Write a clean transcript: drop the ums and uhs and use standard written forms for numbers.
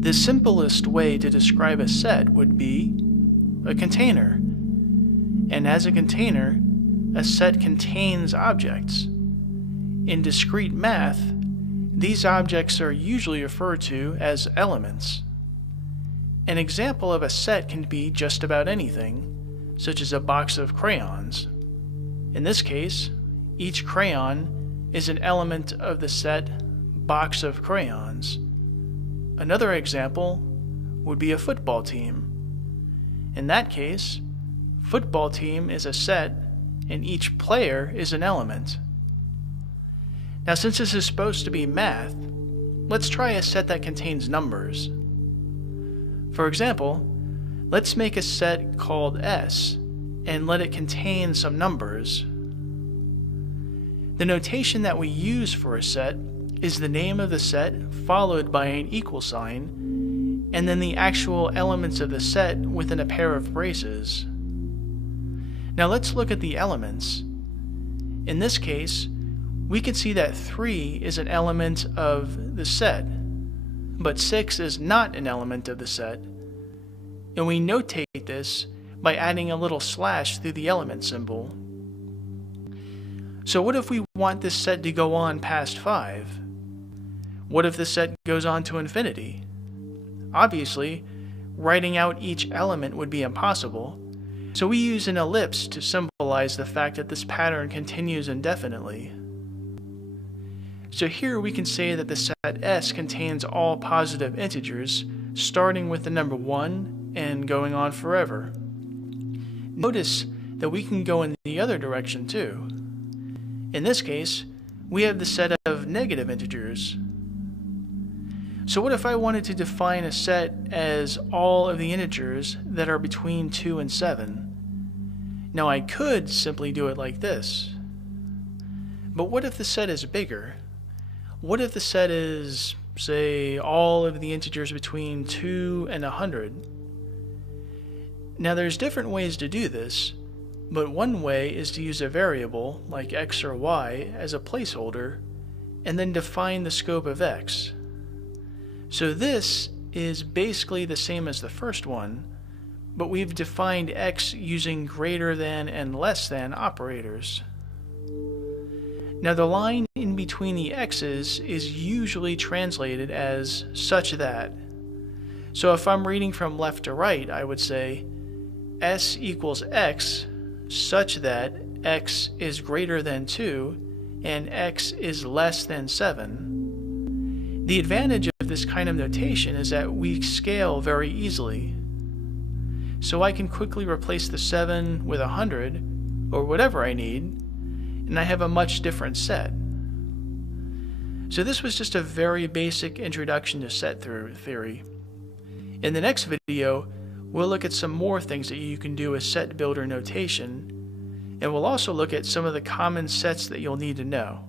The simplest way to describe a set would be a container. And as a container, a set contains objects. In discrete math, these objects are usually referred to as elements. An example of a set can be just about anything, such as a box of crayons. In this case, each crayon is an element of the set box of crayons. Another example would be a football team. In that case, football team is a set and each player is an element. Now, since this is supposed to be math, let's try a set that contains numbers. For example, let's make a set called S and let it contain some numbers. The notation that we use for a set is the name of the set followed by an equal sign, and then the actual elements of the set within a pair of braces. Now let's look at the elements. In this case, we can see that 3 is an element of the set, but 6 is not an element of the set, and we notate this by adding a little slash through the element symbol. So what if we want this set to go on past 5? What if the set goes on to infinity? Obviously, writing out each element would be impossible, so we use an ellipse to symbolize the fact that this pattern continues indefinitely. So here we can say that the set S contains all positive integers, starting with the number 1 and going on forever. Notice that we can go in the other direction too. In this case, we have the set of negative integers. So what if I wanted to define a set as all of the integers that are between 2 and 7? Now I could simply do it like this. But what if the set is bigger? What if the set is, say, all of the integers between 2 and 100? Now there's different ways to do this, but one way is to use a variable, like x or y, as a placeholder, and then define the scope of x. So this is basically the same as the first one, but we've defined x using greater than and less than operators. Now the line in between the x's is usually translated as such that. So if I'm reading from left to right, I would say s equals x such that x is greater than 2 and x is less than 7. The advantage of this kind of notation is that we scale very easily. So I can quickly replace the 7 with 100 or whatever I need, and I have a much different set. So this was just a very basic introduction to set theory. In the next video, we'll look at some more things that you can do with set builder notation, and we'll also look at some of the common sets that you'll need to know.